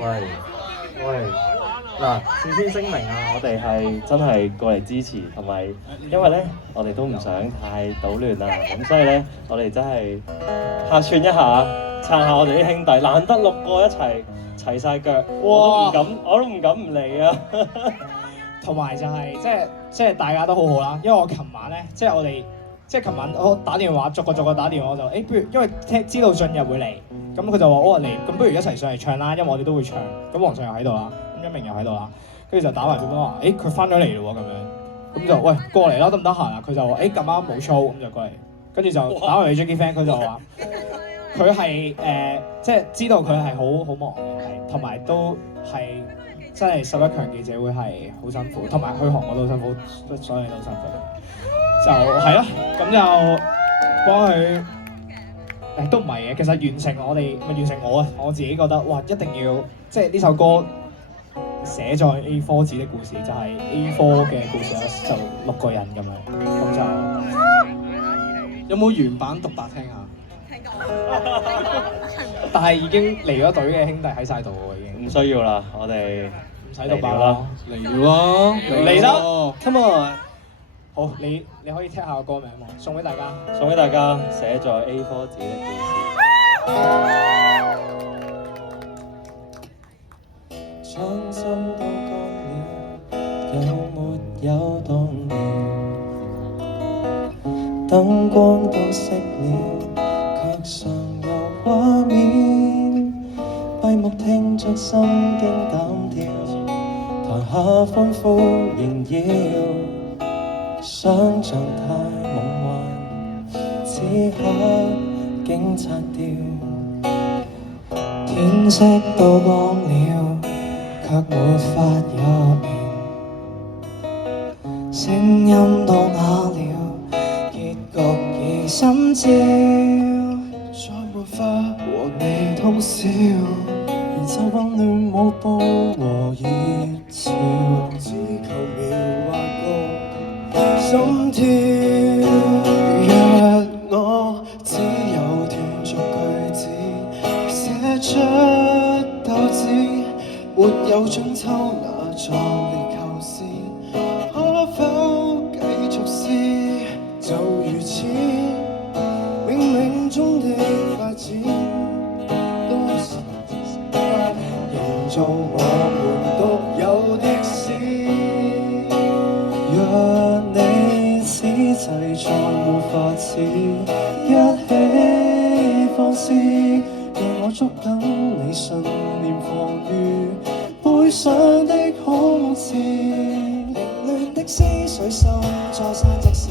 喂喂，嗱，事先聲明啊，我哋係真係過嚟支持，同埋因為咧，我哋都唔想太搗亂啦，咁所以咧，我哋真係客串一下，撐下我哋啲兄弟，難得6個一齊齊晒腳，我都唔敢唔嚟啊！同埋就係即係大家都好好啦，因為我琴晚咧，即係我哋即係琴晚我打電話逐個打電話，我就不如因為知道進入會嚟，咁佢就話我嚟，咁不如一齊上嚟唱啦，因為我哋都會唱，咁皇上又喺度啦，咁一鳴又喺度啦，跟住就打埋俾我話，佢翻咗嚟咯喎咁樣，咁就喂過嚟啦，得唔得閒啊？佢就話咁啱冇 show，咁就過嚟，跟住就打埋俾 Jackie Fan，佢就話佢係即係知道佢係好忙嘅，係同埋都係。真係11強記者會係好辛苦，同埋去韓國都好辛苦，所有嘢都辛苦。就係咯，咁就幫佢都唔係嘅。其實完成我啊，我自己覺得哇，一定要即係呢首歌寫在 A4 紙的故事，就係 A4 嘅故事就6個人咁樣，咁就有冇原版獨白聽下？聽過。但係已經離咗隊嘅兄弟喺晒度喎，已經。唔需要啦，我哋唔使獨白啦，嚟啦，嚟啦 ，come on！好，你可以聽下個歌名喎，送俾大家。送俾大家，寫在 A4 紙的故事。將心都乾了，有沒有動搖？燈光都熄了，卻常有畫面。閉目聽着心驚膽跳，台下歡呼縈繞，想像太夢幻，此刻竟擦掉。天色都光了，卻沒法入眠，聲音都啞了，結局已心照，再沒法和你通宵。燃奏混亂舞步和熱潮，只求描畫個心跳。若我只有斷續句子，寫出鬥志，沒有中秋那壯烈構思，可否繼續試？就如此，冥冥中的發展。做我們獨有的事，若你此際再沒法子，一起放肆，讓我捉緊你信念防禦，背上的空刺，凌亂的思緒心再生即是，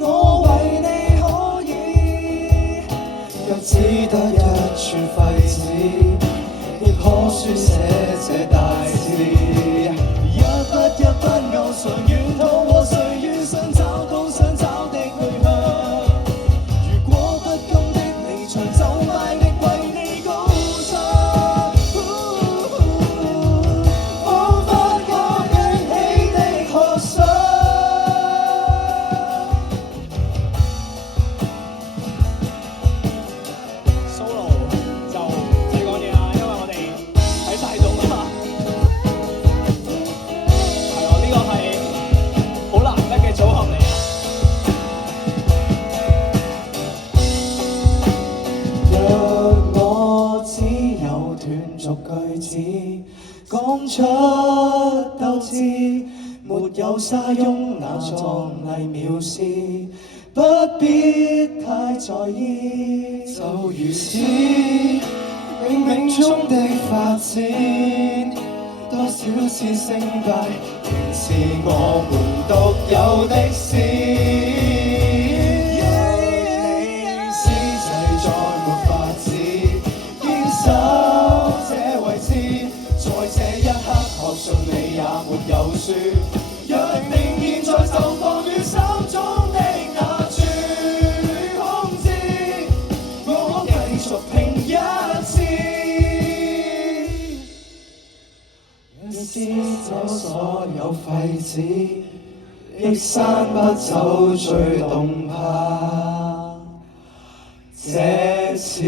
我為你可以，若只得一串廢紙。亦可書寫這大字，一筆一筆勾上沿途和誰遇上找到想找的去向。如果不甘的離場，就賣力為你高唱。彷彿我揚起的學想。Solo 就唔使講嘢啦。喺晒度啊！係啊，呢個係好難得嘅組合嚟啊！若我只有斷續句子，講出鬥志，沒有沙翁那壯麗藐視，不必太在意，就如此。冥冥中的發展，多少次勝敗，仍是我們獨有的事。你此際再沒法子，堅守這位置，在這一刻確信你也沒有輸。若定現在就放於手中的那串空枝，我繼續拼一次。撕走所有廢紙，亦刪不走最動魄這次。